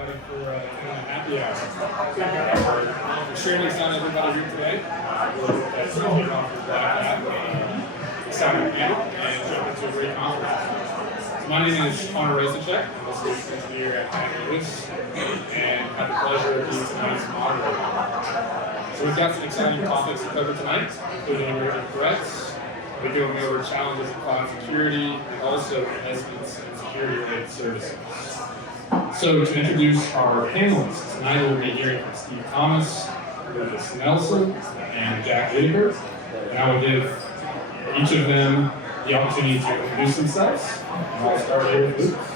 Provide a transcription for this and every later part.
everybody for coming to happy hour. We're extremely excited everybody here today. That's kicking off with BlackHat. Excited to be here and jump into a great conference. So my name is Lytical I'm a solutions engineer at HackNotice and have the pleasure of being tonight's moderator. So we've got some exciting topics to cover tonight, including emerging threats. We're going over challenges in cloud security and also enhancements in security-related services. So to introduce our panelists, tonight we'll be hearing from Steve Thomas, Lucas Nelson, and Jack Leidecker. And I will give each of them the opportunity to introduce themselves. And I'll start here with Lucas.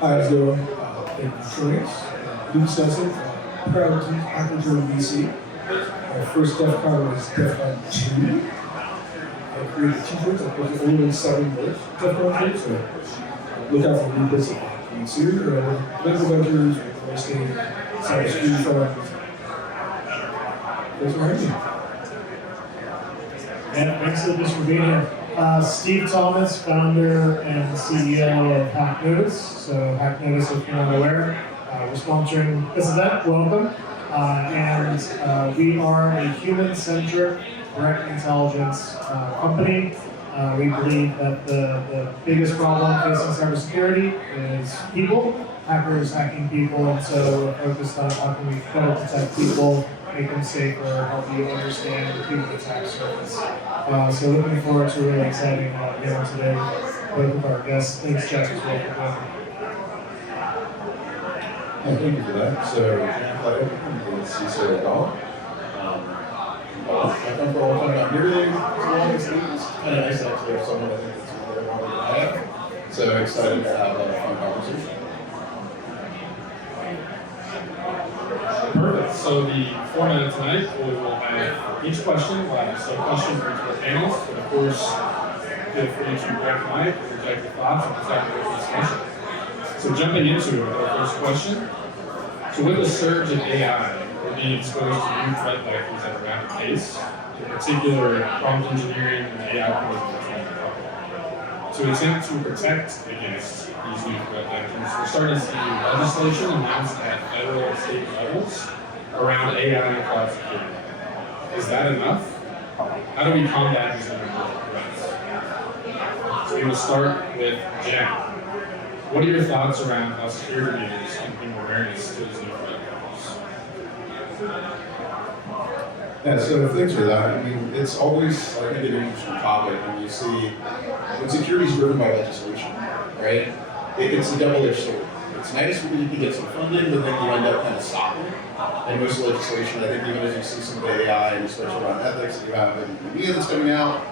Hi, how's it going? Thank you for joining us. Lucas Nelson, proud to Hacker DC. My first DEF CON was DEF CON 2. I created t-shirts. I put only 7 words DEF CON 2, so look out for new bits of Lytical Ventures, hosting, cybersecurity firms. Thanks for having me. Yeah, thanks for being here. Steve Thomas, founder and CEO of HackNotice. So HackNotice, if you're not aware, we're sponsoring this event. Welcome. And we are a human-centric threat intelligence company. We believe that the biggest problem facing cybersecurity is people, hackers hacking people, and so we're focused on how can we better protect people, make them safer, help you understand the human attack surface. So looking forward to a really exciting panel today, both of our guests. Thanks, Jack, as well for coming. Thank you for that. So, Jack Leidecker, I'm the CISO at Gong. I've come for a long time. I'm really long as it's kind of nice to actually have someone I think that's what I wanted to have. So excited to have a fun conversation. Perfect. So the format of tonight, we will have each question, we'll have a sub-question for each of our panelists, but of course, feel free to break the mic, project your thoughts, and protect the discussion. So jumping into it, our first question. So with the surge of AI, we're being exposed to new threat vectors at a rapid pace, in particular prompt engineering and AI poisoning. To attempt to protect against these new threat vectors, we're starting to see legislation announced at federal and state levels around AI and cloud security. Is that enough? How do we combat these new threats? So we will start with Jen. What are your thoughts around how security leaders can bring awareness to these new threat vectors? Yeah, so thanks for that. I mean, it's always, I think, an interesting topic when you see when security is driven by legislation, right? It's a double-edged sword. It's nice when you can get some funding, but then you end up kind of stopping. And most legislation, I think, even as you see some of the AI, and especially around ethics that you have in the media that's coming out,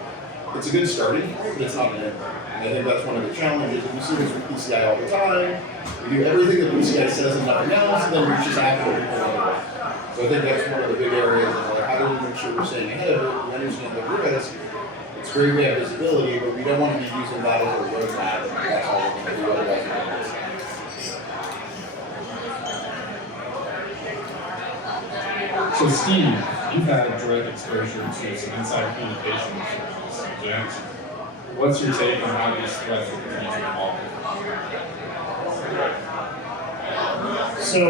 it's a good starting point, but it's not an end. And I think that's one of the challenges. We see this with PCI all the time. We do everything that PCI says and nothing else, and then we just act what people want. So I think that's one of the big areas of like, how do we make sure we're staying ahead of it? We understand the risk. It's great we have visibility, but we don't want to be using that as a roadmap. That's all we're going to do otherwise. So Steve, you've had direct exposure to some inside communications subjects. What's your take on how these threats will continue to evolve? So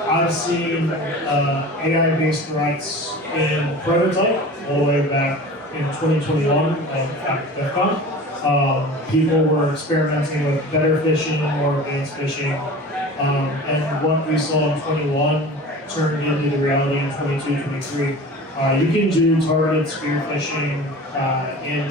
I've seen AI-based threats in prototype all the way back in 2021 at DEF CON. People were experimenting with better phishing, more advanced phishing, and what we saw in 21 turned into the reality in 22, 23. You can do targeted spear phishing in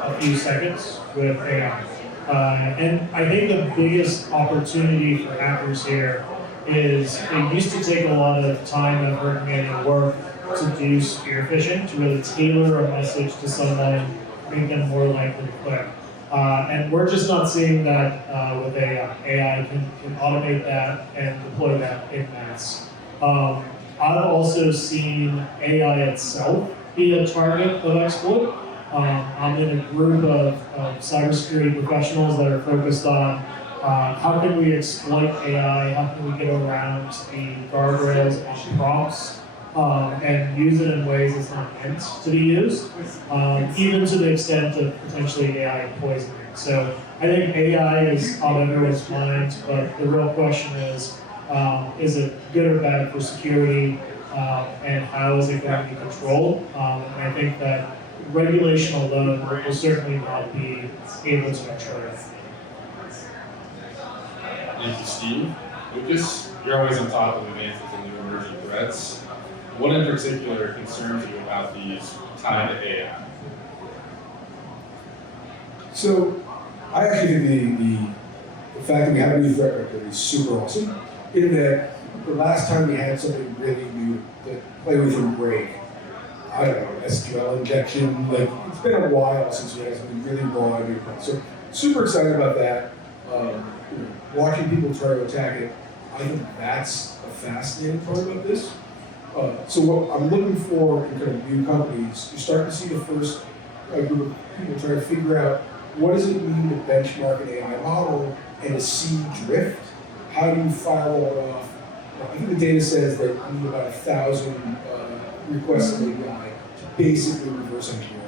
a few seconds with AI. And I think the biggest opportunity for hackers here is it used to take a lot of time, effort, and manual work to do spear phishing, to really tailor a message to someone, make them more likely to click. And we're just not seeing that with AI. AI can automate that and deploy that in mass. I've also seen AI itself be a target of exploit. I'm in a group of cybersecurity professionals that are focused on how can we exploit AI, how can we get around the guardrails on prompts, and use it in ways it's not meant to be used, even to the extent of potentially AI poisoning. So I think AI is on everyone's mind, but the real question is it good or bad for security, and how is it going to be controlled? And I think that regulation alone will certainly not be able to control it. Thank you, Steve. Lucas, you're always on top of advances in new emerging threats. What in particular concerns you about these tied to AI? So I actually think the fact that we have a new threat vector is super awesome, in that the last time we had something really new to play with and break, I don't know, SQL injection, like it's been a while since we had something really raw and new. So super excited about that. Watching people try to attack it, I think that's a fascinating part about this. So what I'm looking for in kind of new companies, you start to see the first group of people try to figure out what does it mean to benchmark an AI model and to see drift? How do you firewall it off? I think the data says that you need about 1,000 requests of API to basically reverse engineer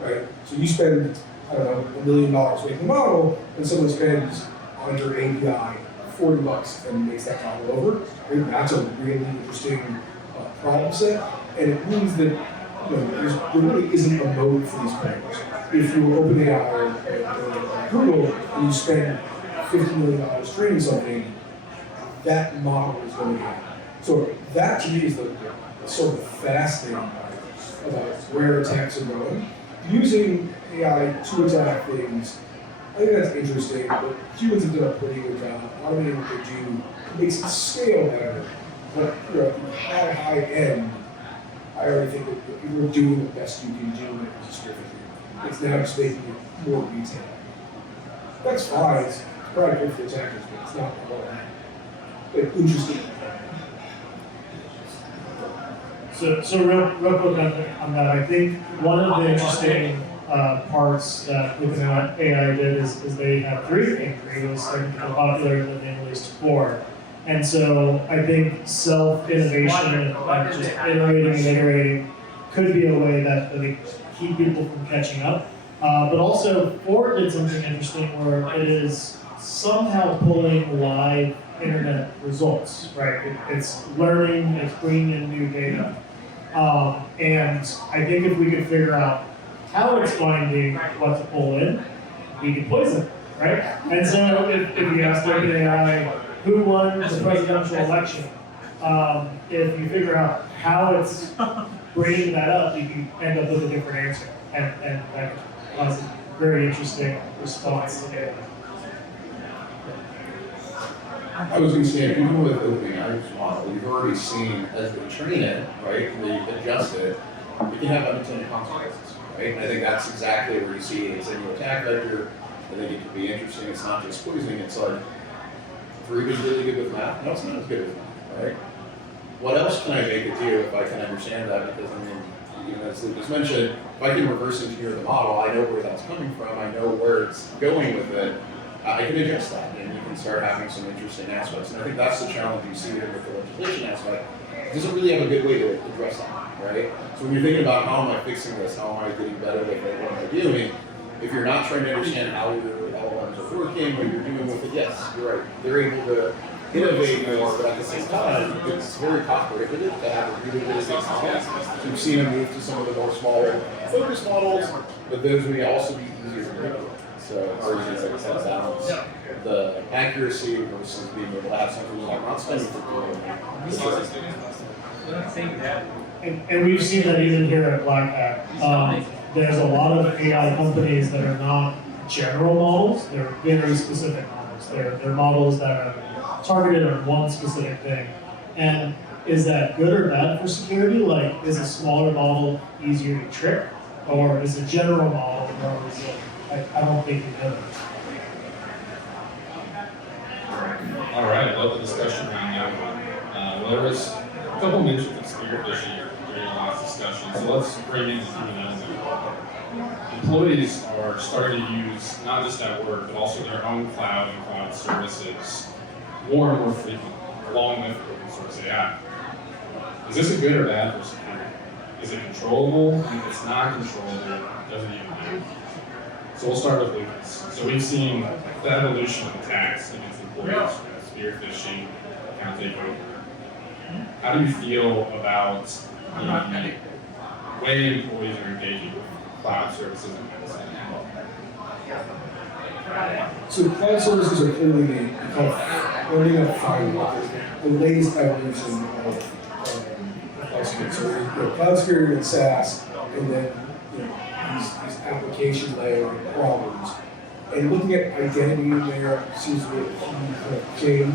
it, right? So you spend, I don't know, $1 million making a model, and someone spends on your API $40 and makes that model over. Right? That's a really interesting problem set, and it means that there really isn't a mode for these players. If you were OpenAI or Google and you spend $50 million training something, that model is going to get. So that to me is the sort of fascinating part about where attacks are going. Using AI to attack things, I think that's interesting, but humans have done a pretty good job automating what they do. It makes it scale better, but at the high end, I already think that you're doing the best you can do when it comes to scripting. It's now just making it more retail. That's fine. It's probably good for attackers, but it's not all that interesting. So real quick on that, I think one of the interesting parts that OpenAI did is they had 3, and 3 was starting to become popular, and then they released 4. And so I think self-innovation and just iterating and iterating could be a way that they keep people from catching up. But also, 4 did something interesting where it is somehow pulling live internet results, right? It's learning, it's bringing in new data. And I think if we could figure out how it's finding what to pull in, we could poison it, right? And so if you ask OpenAI who won the presidential election, if you figure out how it's bringing that up, you can end up with a different answer. And that causes a very interesting response to data. I was going to say, even with OpenAI's model, we've already seen as they train it, right, and they adjust it, it can have unintended consequences, right? And I think that's exactly where you see it's a new attack vector. I think it could be interesting. It's not just poisoning, it's like, 3 was really good with math, no, it's not as good with math, right? What else can I make it do if I can understand that? Because, I mean, as Lucas mentioned, if I can reverse engineer the model, I know where that's coming from, I know where it's going with it, I can adjust that, and you can start having some interesting aspects. And I think that's the challenge you see here with the legislation aspect. It doesn't really have a good way to address that, right? So when you're thinking about how am I fixing this, how am I getting better with it, what am I doing, if you're not trying to understand how your LLMs are working, what you're doing with it, yes, you're right. They're able to innovate more, but at the same time, it's very cost prohibitive to have a really big model. So you've seen them move to some of the more smaller focus models, but those may also be easier to work with. So our reason is like to balance the accuracy versus being able to have something like not spending for And we've seen that even here at BlackHat. There's a lot of AI companies that are not general models, they're very specific models. They're models that are targeted on one specific thing. And is that good or bad for security? Like, is a smaller model easier to trick? Or is a general model more resilient? I don't think you know. All right, I love the discussion around that one. Well, there was a couple mentions of spearfishing during the last discussion, so let's bring in the human element. Employees are starting to use not just that word, but also their own cloud and cloud services more and more frequently, along with open source AI. Is this a good or bad for security? Is it controllable? And if it's not controllable, does it even matter? So we'll start with Lucas. So we've seen the evolution of attacks against employees, spear phishing, account takeover. How do you feel about the way employees are engaging with cloud services and So cloud services are clearly learning a firewall, the latest evolution of cloud security. So cloud security and SaaS, and then these application layer problems. And looking at identity layer seems to be a key kind of change,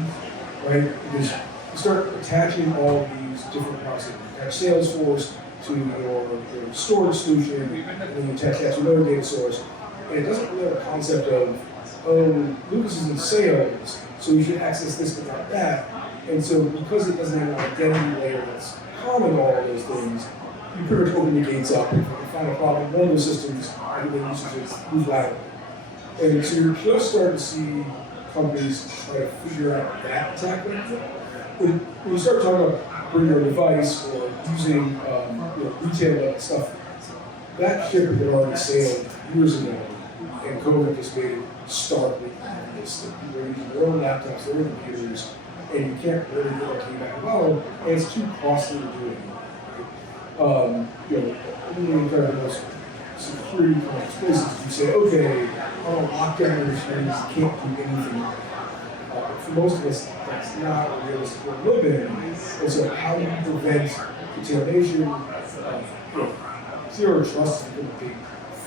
right? Because you start attaching all of these different processes. You attach Salesforce to your storage solution, and then you attach that to another data source. And it doesn't really have a concept of, oh, Lucas is in sales, so you should access this but not that. And so because it doesn't have an identity layer that's common to all of those things, you pretty much open the gates up. If you find a problem, one of those systems, everything uses it, move laterally. And so you're just starting to see companies try to figure out that attack vector. When you start talking about bringing your device or using retail stuff, that ship had already sailed years ago, and COVID just made it starkly obvious that people are using their own laptops, their own computers, and you can't really get that came back well, and it's too costly to do it. Only kind of the most security complex places, you say, okay, I'll lock down your screens, you can't do anything. For most of us, that's not a realistic way to live in. And so how do you prevent contamination? Zero trust is a big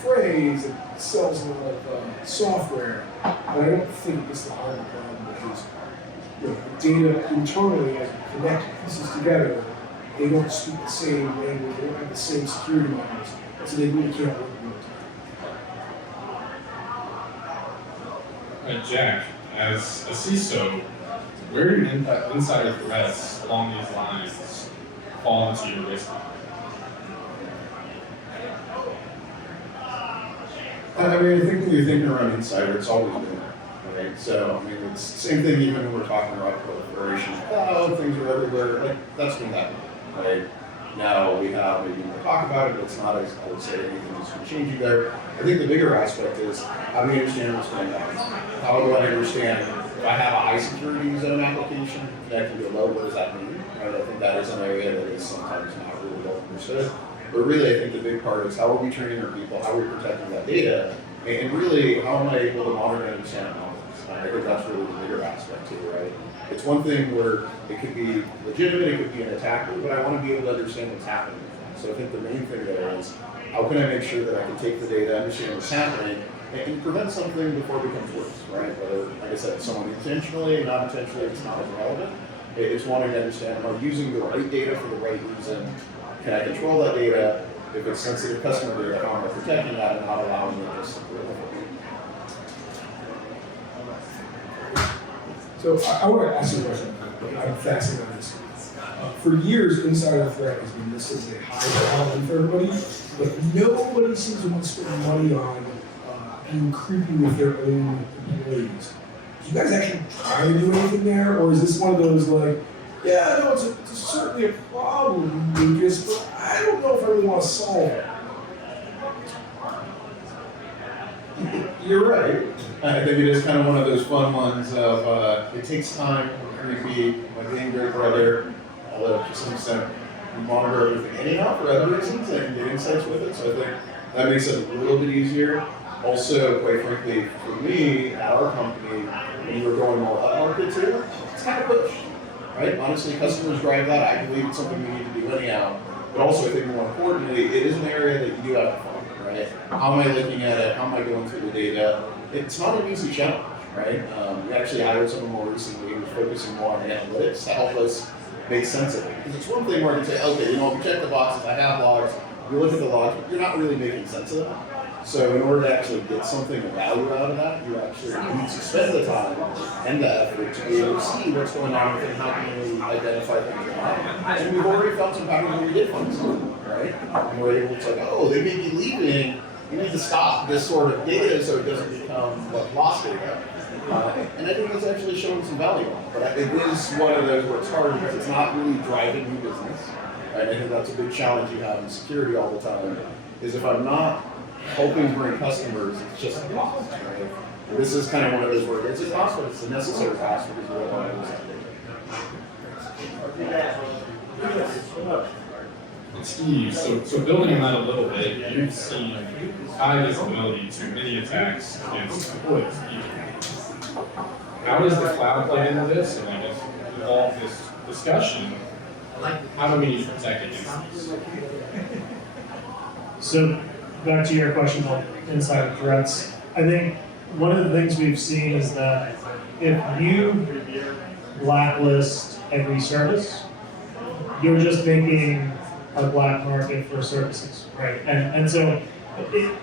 phrase that sells a lot of software, but I don't think it's the hard problem, because the data internally, as you connect pieces together, they don't speak the same language, they don't have the same security models, so they really can't work with Right, Jack, as a CISO, where do insider threats along these lines fall into your risk? I think when you're thinking around insider, it's always been there, right? So, it's the same thing even when we're talking about proliferation. Things are everywhere, that's been that way, right? Now we have maybe more talk about it, but it's not as, I would say, anything that's changing there. I think the bigger aspect is, how do you understand what's going on? How do I understand, if I have a high security zone application connected to a low, what does that mean? Right? I think that is an area that is sometimes not really well understood. But really, I think the big part is, how are we training our people, how are we protecting that data, and really, how am I able to monitor and understand models? I think that's really the bigger aspect too, right? It's one thing where it could be legitimate, it could be an attacker, but I want to be able to understand what's happening. So I think the main thing there is, how can I make sure that I can take the data, understand what's happening, and prevent something before it becomes worse, right? Whether, like I said, someone intentionally, not intentionally, it's not as relevant. It's wanting to understand, am I using the right data for the right reason? Can I control that data? If it's sensitive customer data, how am I protecting that and not allowing it to slip away? So I want to ask you a question. I'm fascinated by this. For years, insider threat has been listed as a high quality for everybody, but nobody seems to want to spend money on being creepy with their own employees. Do you guys actually try to do anything there, or is this one of those yeah, no, it's certainly a problem, Lucas, but I don't know if I really want to solve it. You're right. I think it is kind of one of those fun ones of it takes time, creepy, my being great brother, although to some extent we monitor everything anyhow for other reasons and get insights with it, so I think that makes it a little bit easier. Also, quite frankly, for me, at our company, when we were going more upmarket too, it's kind of push. Right? Honestly, customers drive that. I believe it's something we need to do anyhow. But also, I think more importantly, it is an area that you do have to follow, right? How am I looking at it? How am I going through the data? It's not an easy challenge, right? We actually hired someone more recently who's focusing more on analytics to help us make sense of it. Because it's one thing where I can say, okay, if you check the boxes, I have logs, you look at the logs, but you're not really making sense of them. So in order to actually get something of value out of that, you actually need to spend the time and the effort to be able to see what's going on with it and how can we identify things that are. And we've already found some patterns where we did find something, right? And we're able to they may be leaving, we need to stop this sort of data so it doesn't become lost data. And I think that's actually showing some value on it. But it is one of those where it's hard because it's not really driving new business. Right? I think that's a big challenge you have in security all the time, is if I'm not helping bring customers, it's just a cost, right? This is kind of one of those where it's a cost, but it's a necessary cost because we're all use that. Steve, so building on that a little bit, you've seen high visibility to many attacks against employees. How does the cloud play into this? And like, involve this discussion, how do we protect against these? So back to your question on insider threats, I think one of the things we've seen is that if you blacklist every service, you're just making a black market for services, right? And so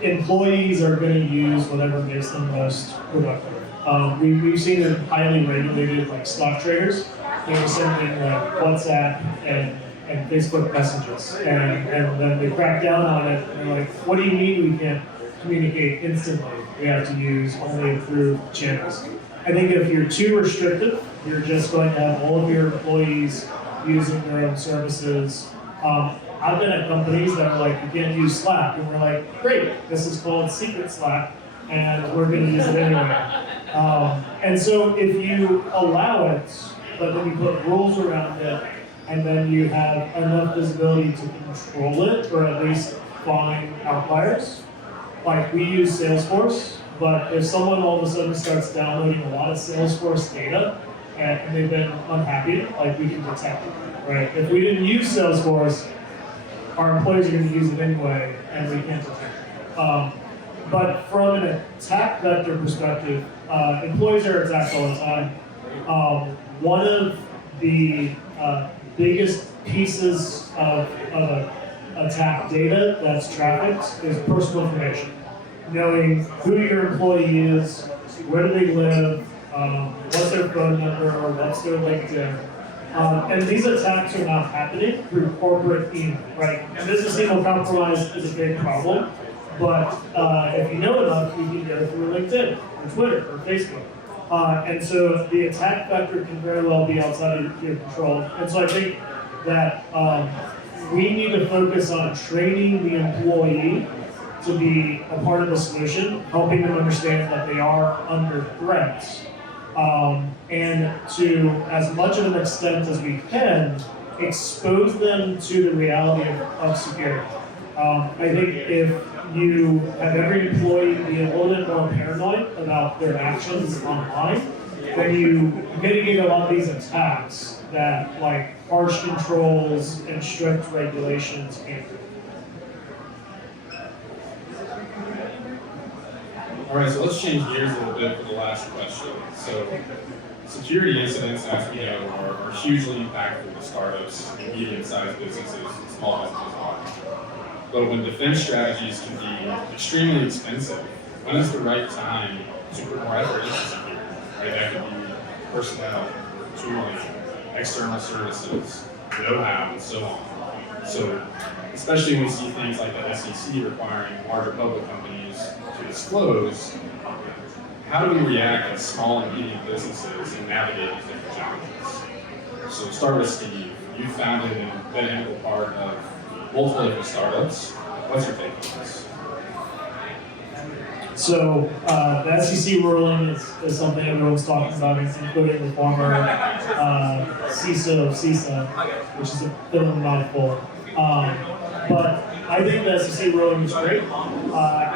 employees are going to use whatever makes them most productive. We've seen it highly regulated, like stock traders. They're sending like WhatsApp and Facebook messages, and then they crack down on it, and they're like, what do you mean we can't communicate instantly? We have to use only approved channels. I think if you're too restrictive, you're just going to have all of your employees using their own services. I've been at companies that are like, you can't use Slack, and we're like, great, this is called secret Slack, and we're going to use it anyway. And so if you allow it, but then you put rules around it, and then you have enough visibility to control it, or at least find outliers. Like we use Salesforce, but if someone all of a sudden starts downloading a lot of Salesforce data, and they've been unhappy, like we can detect it, right? If we didn't use Salesforce, our employees are going to use it anyway, and we can't detect it. But from an attack vector perspective, employees are attacked all the time. One of the biggest pieces of attack data that's trafficked is personal information. Knowing who your employee is, where do they live, what's their phone number, or what's their LinkedIn. And these attacks are now happening through corporate email, right? Business email compromise is a big problem, but if you know enough, you can go through LinkedIn, or Twitter, or Facebook. And so the attack vector can very well be outside of your control. And so I think that we need to focus on training the employee to be a part of the solution, helping them understand that they are under threat. And to, as much of an extent as we can, expose them to the reality of security. I think if you have every employee be a little bit more paranoid about their actions online, then you mitigate a lot of these attacks that like harsh controls and strict regulations can't do. All right, so let's change gears a little bit for the last question. So, security incidents, as we know, are hugely impactful to startups, medium-sized businesses, and small businesses alike. But when defense strategies can be extremely expensive, when is the right time to put more effort into security? Right, that could be personnel, tooling, external services, know-how, and so on. So, especially when we see things like the SEC requiring larger public companies to disclose, how do we react as small and medium businesses and navigate these different challenges? So start with Steve. You founded and been an integral part of multiple different startups. What's your take on this? So the SEC ruling is something everyone's talking about, including the former CISO, which is a bit of a mouthful. But I think the SEC ruling is great.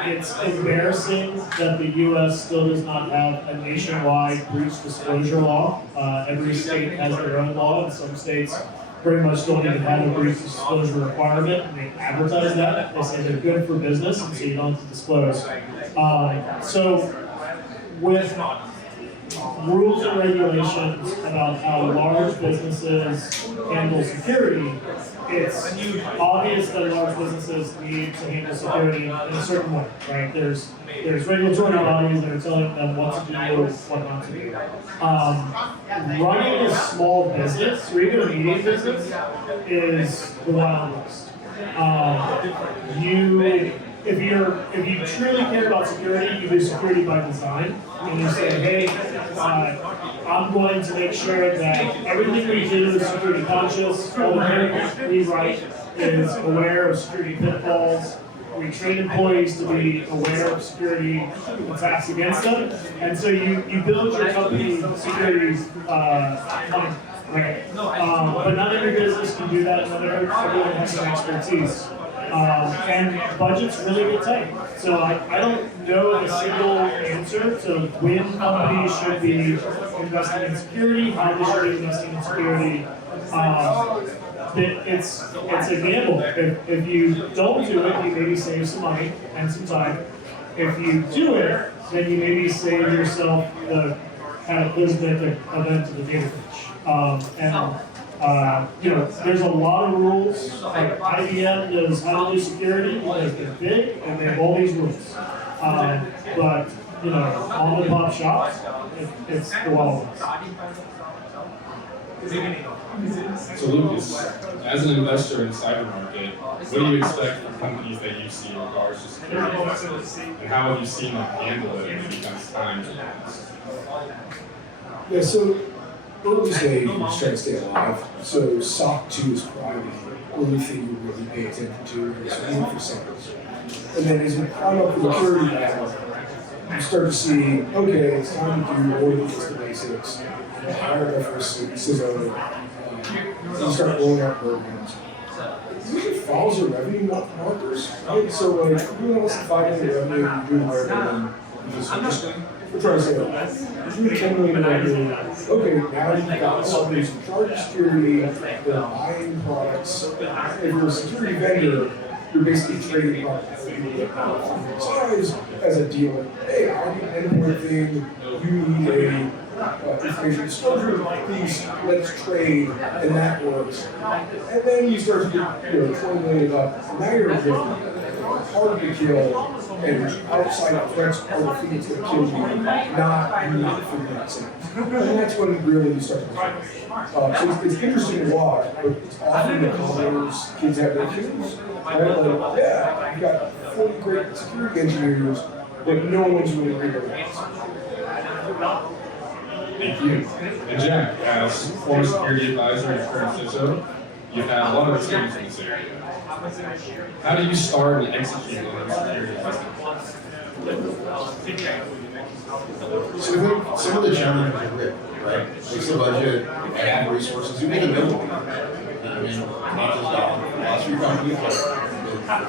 It's embarrassing that the U.S. still does not have a nationwide breach disclosure law. Every state has their own law, and some states pretty much don't even have a breach disclosure requirement, and they advertise that. They say they're good for business, and so you don't have to disclose. So with rules and regulations about how large businesses handle security, it's obvious that large businesses need to handle security in a certain way, right? There's regulatory bodies that are telling them what to do, what not to do. Running a small business, or even a medium business, is the Wild West. If you truly care about security, you do security by design, and you say, hey, I'm going to make sure that everything we do is security conscious, all the code we write is aware of security pitfalls, we train employees to be aware of security attacks against them, and so you build your company security plan, right? But not every business can do that. Not everyone has some expertise, and budgets really get tight. So I don't know a single answer to when companies should be investing in security, how they should be investing in security. It's a gamble. If you don't do it, you maybe save some money and some time. If you do it, then you maybe save yourself the cataclysmic event of the data breach. There's a lot of rules. Like IBM knows how to do security because they're big and they have all these rules. But on the pop shops, it's the Wild West. So Lucas, as an investor in the cyber market, what do you expect from companies that you see in regards to security investments? And how have you seen them handle it when it becomes time to invest? Yeah, so early stage, we're trying to stay alive. So SOC 2 is probably the only thing you really pay attention to. It's really for sales. And then as you climb up the maturity ladder, you start to see, okay, it's time to do more than just the basics. You hire our first CISO, you start rolling out programs. It usually follows your revenue markers, right? So like, you want less than 5 million revenue, you're doing higher than we're trying to say that. You're 10 million revenue. Okay, now you've got somebody who's in charge of security, they're buying products. If you're a security vendor, you're basically trading products. Size as a deal. Hey, I need an endpoint thing, you need a information disclosure piece, let's trade, and that works. And then you start to get 20 million up, and now you're hard to kill, and outside threats are the things that kill you, not you figuring out sales. And that's when really you start to fight. So it's interesting to watch, but it's often the colors kids have their kids. Right? Like, yeah, you've got 40 great security engineers, but no one's really great at it. Thank you. And Jack, as former security advisor and current CISO, you've had a lot of experience in this area. How do you start and execute on security investments? So I think some of the challenges are real, right? Fix the budget, add resources, you make a middle. I mean, not just Gong, the last few companies, but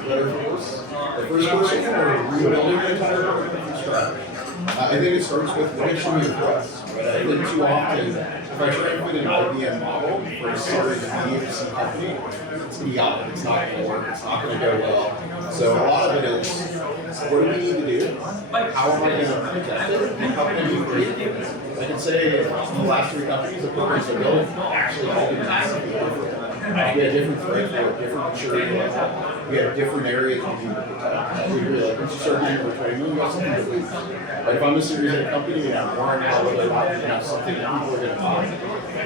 better for worse. The first person, or rebuilding the entire program from scratch. I think it starts with what should we address, right? I think too often, if I try and put an IBM model for a series of needs in a company, it's idiotic, it's not going to work, it's not going to go well. So a lot of it is, what do we need to do? How am I going to protect it? And how can I be creative? I can say the last 3 companies, the programs are built actually all do something different. We had different threats, we had different maturity level, we had different areas we need to protect. We really, like, once you start getting over training, we got something to lose. Like if I'm a series of a company and I'm worried about whether or not we can have something that people are going to buy,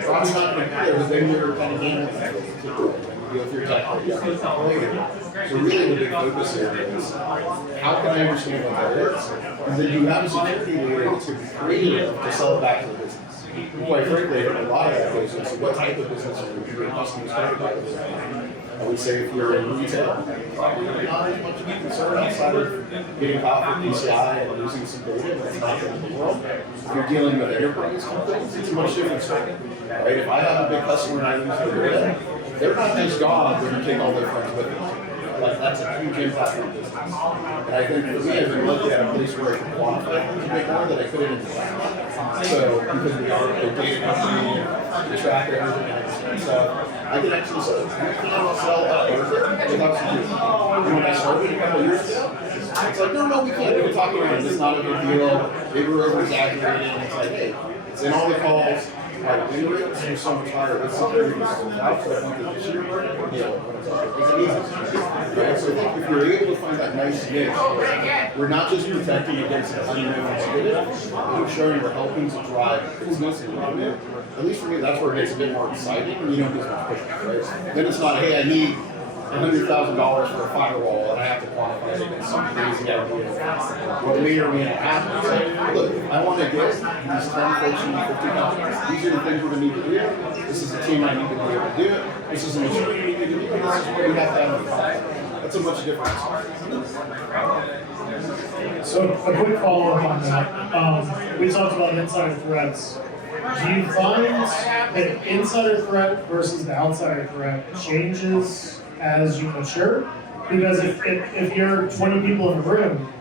probably not going to be there, but then you're kind of handling that with you deal with your tech later. So really the big focus here is how can I understand what that is? And then you have a security layer that's going to be creative to sell it back to the business. And quite frankly, a lot of that goes into what type of business are your customers started by this? I would say if you're in retail, probably not as much of a concern outside of getting caught with PCI and losing some data, that's not the end of the world. If you're dealing with enterprise companies, it's a much different story. Right? If I have a big customer and I lose their data, they're not just gone, they're going to take all their friends with them. Like, that's a huge impact on business. And I think for me, I've been looking at a place where I can quantify things a bit more that I couldn't in the past. So, because we are a data company, we track everything and so I can actually sell a market without security. And when I started a couple of years ago, it's like, no, we can't. We can talk around it. It's not a big deal. Maybe we're over-exaggerating. It's like, hey, it's in all the calls. Like, win rates are so much higher with security systems out, so I think that this year, it's an easy. Right? So I think if you're able to find that nice niche, where we're not just protecting against the unknown security, we're showing we're helping to drive business and revenue. At least for me, that's where it gets a bit more exciting, and you don't get as much pushback, right? Then it's not, hey, I need $100,000 for a firewall, and I have to quantify it against some crazy idea. What may or may not happen. It's like, look, I want to get these 10, 14, 15 companies. These are the things we're going to need to do. This is the team I need to be able to do it. This is the maturity we need to do. This is what we have to have in the contract. That's a much different experience. So a quick follow-up on that. We talked about insider threats. Do you find that insider threat versus the outsider threat changes as you mature? Because if you're 20 people in a room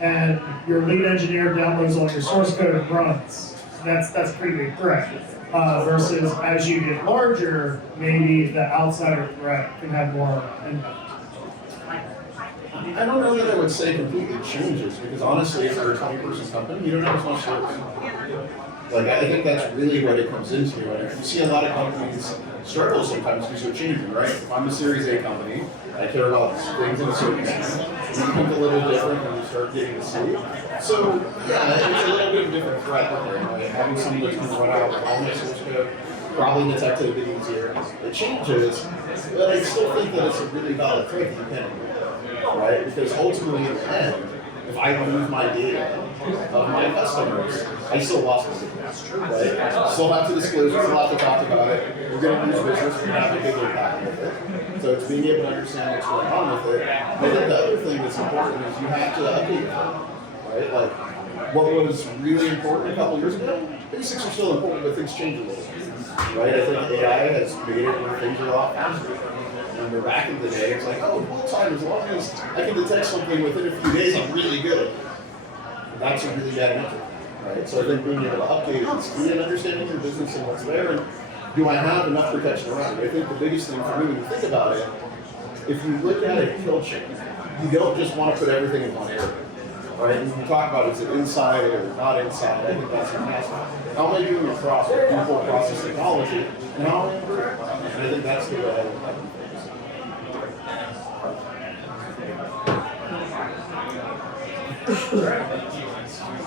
and your lead engineer downloads all your source code and runs, that's a pretty big threat. Versus as you get larger, maybe the outsider threat can have more impact. I don't know that I would say completely changes, because honestly, if you're a 20-person company, you don't have as much service. Like, I think that's really what it comes into. And you see a lot of companies struggle sometimes because they're changing, right? If I'm a Series A company, I care about things in a certain manner. It becomes a little different when you start getting to C. So, yeah, it's a little bit of a different threat there. Right? Having someone that's going to run out with all my source code, probably detect it a bit easier. It changes, but I still think that it's a really valid threat that you can't ignore, right? Because ultimately, in the end, if I lose my data of my customers, I still lost the business, right? Still have to disclose it, still have to talk about it. We're going to lose business, we're going to have a big impact with it. So it's being able to understand what's going on with it. I think the other thing that's important is you have to update it, right? Like, what was really important a couple years ago, basics are still important, but things change a little bit, right? I think AI has made it where things are a lot faster. Remember back in the day, it's like, oh, full time, as long as I can detect something within a few days, I'm really good. That's a really bad metric, right? So I think being able to update it is key, and understanding your business and what's there, and do I have enough protection around it? I think the biggest thing for me when you think about it, if you look at a kill chain, you don't just want to put everything in one area, right? And you talk about is it inside or not inside, I think that's fantastic. How am I doing across people, process technology, and how am I improving? And I think that's the way I look at it.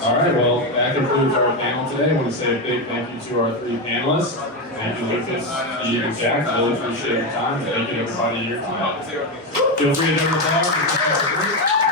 All right, well, that concludes our panel today. I want to say a big thank you to our three panelists. Thank you, Lucas, Steve, and Jack. I really appreciate your time. Thank you, everybody, your time. Feel free to give a applause.